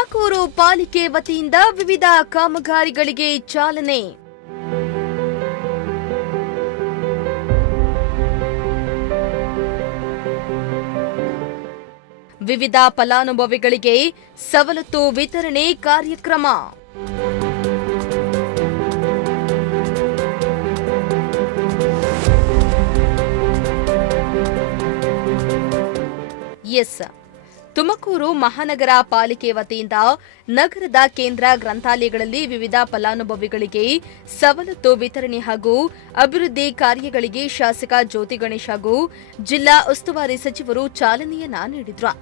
ತುಮಕೂರು ಪಾಲಿಕೆ ವತಿಯಿಂದ ವಿವಿಧ ಕಾಮಗಾರಿಗಳಿಗೆ ಚಾಲನೆ. ವಿವಿಧ ಫಲಾನುಭವಿಗಳಿಗೆ ಸವಲತ್ತು ವಿತರಣೆ ಕಾರ್ಯಕ್ರಮ. ತುಮಕೂರು ಮಹಾನಗರ ಪಾಲಿಕೆ ವತಿಯಿಂದ ನಗರದ ಕೇಂದ್ರ ಗ್ರಂಥಾಲಯಗಳಲ್ಲಿ ವಿವಿಧ ಫಲಾನುಭವಿಗಳಿಗೆ ಸವಲತ್ತು ವಿತರಣೆ ಹಾಗೂ ಅಭಿವೃದ್ಧಿ ಕಾರ್ಯಗಳಿಗೆ ಶಾಸಕ ಜ್ಯೋತಿ ಗಣೇಶ್ ಹಾಗೂ ಜಿಲ್ಲಾ ಉಸ್ತುವಾರಿ ಸಚಿವರು ಚಾಲನೆಯನ್ನ ನೀಡಿದರು.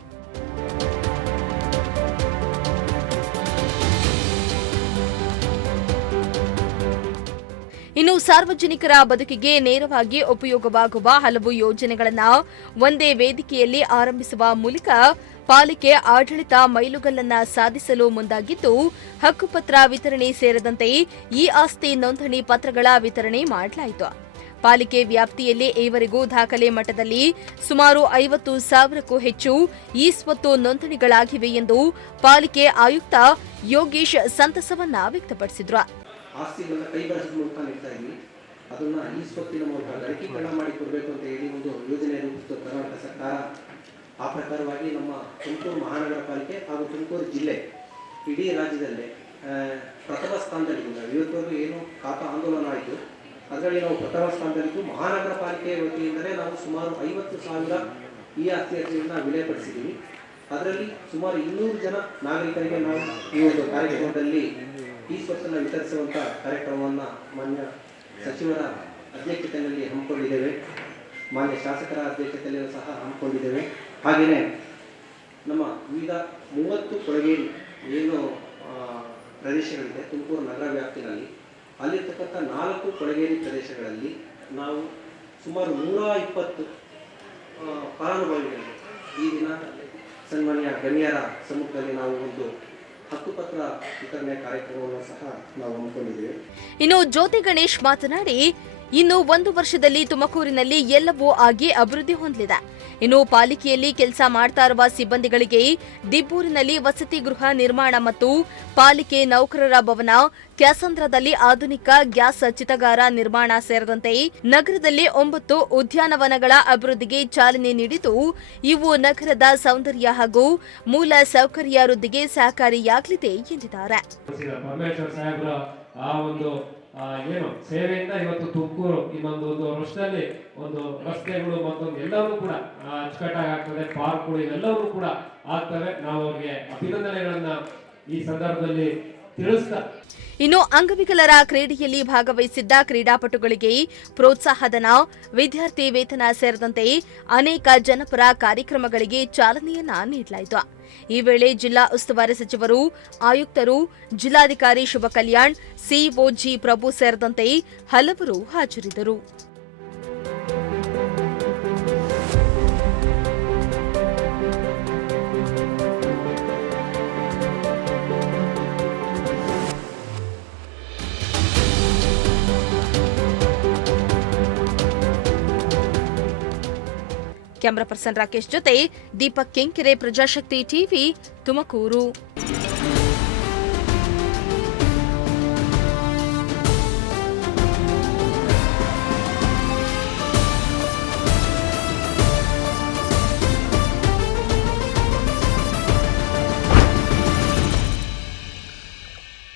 ಇನ್ನು ಸಾರ್ವಜನಿಕರ ಬದುಕಿಗೆ ನೇರವಾಗಿ ಉಪಯೋಗವಾಗುವ ಹಲವು ಯೋಜನೆಗಳನ್ನು ಒಂದೇ ವೇದಿಕೆಯಲ್ಲಿ ಆರಂಭಿಸುವ ಮೂಲಕ ಪಾಲಿಕೆ ಆಡಳಿತ ಮೈಲುಗಲ್ಲನ್ನ ಸಾಧಿಸಲು ಮುಂದಾಗಿದ್ದು, ಹಕ್ಕುಪತ್ರ ವಿತರಣೆ ಸೇರಿದಂತೆ ಈ ಆಸ್ತಿ ನೋಂದಣಿ ಪತ್ರಗಳ ವಿತರಣೆ ಮಾಡಲಾಯಿತು. ಪಾಲಿಕೆ ವ್ಯಾಪ್ತಿಯಲ್ಲಿ ಈವರೆಗೂ ದಾಖಲೆ ಮಟ್ಟದಲ್ಲಿ ಸುಮಾರು 50,000ಕ್ಕೂ ಹೆಚ್ಚು ಈ ಸ್ವತ್ತು ನೋಂದಣಿಗಳಾಗಿವೆ ಎಂದು ಪಾಲಿಕೆ ಆಯುಕ್ತ ಯೋಗೇಶ್ ಸಂತಸವನ್ನ ವ್ಯಕ್ತಪಡಿಸಿದರು. ಆಸ್ತಿಗಳನ್ನ ಕೈ ಬಳಸಿದ ಮೂಲಕ ನೀಡ್ತಾ ಇದ್ವಿ. ಅದನ್ನ ಈ ಸ್ವತ್ತಿನ ಮೂಲಕ ಗಣಕೀಕರಣ ಮಾಡಿ ಕೊಡಬೇಕು ಅಂತ ಹೇಳಿ ಒಂದು ಯೋಜನೆ ರೂಪಿಸಿದ ಕರ್ನಾಟಕ ಸರ್ಕಾರ. ಆ ಪ್ರಕಾರವಾಗಿ ನಮ್ಮ ತುಮಕೂರು ಮಹಾನಗರ ಪಾಲಿಕೆ ಹಾಗೂ ತುಮಕೂರು ಜಿಲ್ಲೆ ಇಡೀ ರಾಜ್ಯದಲ್ಲೇ ಪ್ರಥಮ ಸ್ಥಾನದಲ್ಲಿದ್ದು, ಇವತ್ತವರೆಗೂ ಏನು ಖಾತಾ ಆಂದೋಲನ ಆಯಿತು ಅದರಲ್ಲಿ ನಾವು ಪ್ರಥಮ ಸ್ಥಾನದಲ್ಲಿದ್ದು, ಮಹಾನಗರ ಪಾಲಿಕೆ ವತಿಯಿಂದಲೇ ನಾವು ಸುಮಾರು 50,000 ಈ ಆಸ್ತಿಯನ್ನು ವಿಲೇಪಡಿಸಿದ್ದೀವಿ. ಅದರಲ್ಲಿ ಸುಮಾರು 200 ಜನ ನಾಗರಿಕರಿಗೆ ನಾವು ಈ ಒಂದು ಕಾರ್ಯಕ್ರಮದಲ್ಲಿ ಈ ಸ್ವತ್ತನ್ನು ವಿತರಿಸುವಂಥ ಕಾರ್ಯಕ್ರಮವನ್ನು ಮಾನ್ಯ ಸಚಿವರ ಅಧ್ಯಕ್ಷತೆಯಲ್ಲಿ ಹಮ್ಮಿಕೊಂಡಿದ್ದೇವೆ. ಮಾನ್ಯ ಶಾಸಕರ ಅಧ್ಯಕ್ಷತೆಯಲ್ಲೂ ಸಹ ಹಮ್ಮಿಕೊಂಡಿದ್ದೇವೆ. ಹಾಗೆಯೇ ನಮ್ಮ ವಿವಿಧ 30 ಕೊಳಗೇರಿ ಏನು ಪ್ರದೇಶಗಳಿದೆ ತುಮಕೂರು ನಗರ ವ್ಯಾಪ್ತಿನಲ್ಲಿ, ಅಲ್ಲಿರ್ತಕ್ಕಂಥ 4 ಕೊಳಗೇರಿ ಪ್ರದೇಶಗಳಲ್ಲಿ ನಾವು ಸುಮಾರು 120 ಫಲಾನುಭವಿಗಳಿಗೆ ಈ ದಿನ ಸನ್ಮಾನ್ಯ ಗಣ್ಯರ ಸಮ್ಮುಖದಲ್ಲಿ ನಾವು ಒಂದು ಹಕ್ಕುಪತ್ರ ವಿತರಣೆ ಕಾರ್ಯಕ್ರಮವನ್ನು ಸಹ ನಾವು ಹಮ್ಮಿಕೊಂಡಿದ್ದೇವೆ. ಇನ್ನು ಜ್ಯೋತಿ ಗಣೇಶ್ ಮಾತನಾಡಿ, ಇನ್ನು 1 ವರ್ಷದಲ್ಲಿ ತುಮಕೂರಿನಲ್ಲಿ ಎಲ್ಲವೂ ಆಗಿ ಅಭಿವೃದ್ಧಿ ಹೊಂದಲಿದೆ. ಇನ್ನು ಪಾಲಿಕೆಯಲ್ಲಿ ಕೆಲಸ ಮಾಡ್ತಾ ಇರುವ ಸಿಬ್ಬಂದಿಗಳಿಗೆ ದಿಬ್ಬೂರಿನಲ್ಲಿ ವಸತಿ ಗೃಹ ನಿರ್ಮಾಣ ಮತ್ತು ಪಾಲಿಕೆ ನೌಕರರ ಭವನ, ಕ್ಯಾಸಂದ್ರದಲ್ಲಿ ಆಧುನಿಕ ಗ್ಯಾಸ್ ಚಿತಾಗಾರ ನಿರ್ಮಾಣ ಸೇರಿದಂತೆ ನಗರದಲ್ಲಿ 9 ಉದ್ಯಾನವನಗಳ ಅಭಿವೃದ್ಧಿಗೆ ಚಾಲನೆ ನೀಡಿದ್ದು, ಇವು ನಗರದ ಸೌಂದರ್ಯ ಹಾಗೂ ಮೂಲ ಸೌಕರ್ಯ ವೃದ್ಧಿಗೆ ಸಹಕಾರಿಯಾಗಲಿದೆ ಎಂದಿದ್ದಾರೆ. ಏನು ಸೇವೆಯಿಂದ ಇವತ್ತು ತುಮಕೂರು ಇನ್ನೊಂದು ವರ್ಷದಲ್ಲಿ ಒಂದು ರಸ್ತೆಗಳು ಮತ್ತೊಂದು ಎಲ್ಲವೂ ಕೂಡ ಅಚ್ಚುಕಟ್ಟಾಗಿ ಆಗ್ತದೆ, ಪಾರ್ಕ್ಗಳು ಇವೆಲ್ಲವೂ ಕೂಡ ಆಗ್ತವೆ. ನಾವು ಅವರಿಗೆ ಅಭಿನಂದನೆಗಳನ್ನ ಈ ಸಂದರ್ಭದಲ್ಲಿ ತಿಳಿಸ್ತಾ, ಇನ್ನು ಅಂಗವಿಕಲರ ಕ್ರೀಡೆಯಲ್ಲಿ ಭಾಗವಹಿಸಿದ್ದ ಕ್ರೀಡಾಪಟುಗಳಿಗೆ ಪ್ರೋತ್ಸಾಹಧನ, ವಿದ್ಯಾರ್ಥಿ ವೇತನ ಸೇರಿದಂತೆ ಅನೇಕ ಜನಪರ ಕಾರ್ಯಕ್ರಮಗಳಿಗೆ ಚಾಲನೆಯನ್ನ ನೀಡಲಾಯಿತು. ಈ ವೇಳೆ ಜಿಲ್ಲಾ ಉಸ್ತುವಾರಿ ಸಚಿವರು, ಆಯುಕ್ತರು, ಜಿಲ್ಲಾಧಿಕಾರಿ ಶುಭ ಕಲ್ಯಾಣ್, ಸಿಒಜಿ ಪ್ರಭು ಸೇರಿದಂತೆ ಹಲವರು ಹಾಜರಿದ್ದರು. ಕ್ಯಾಮರಾ ಪರ್ಸನ್ ರಾಕೇಶ್ ಜೊತೆ ದೀಪಕ್ ಕೆಂಕೆರೆ, ಪ್ರಜಾಶಕ್ತಿ ಟಿವಿ, ತುಮಕೂರು.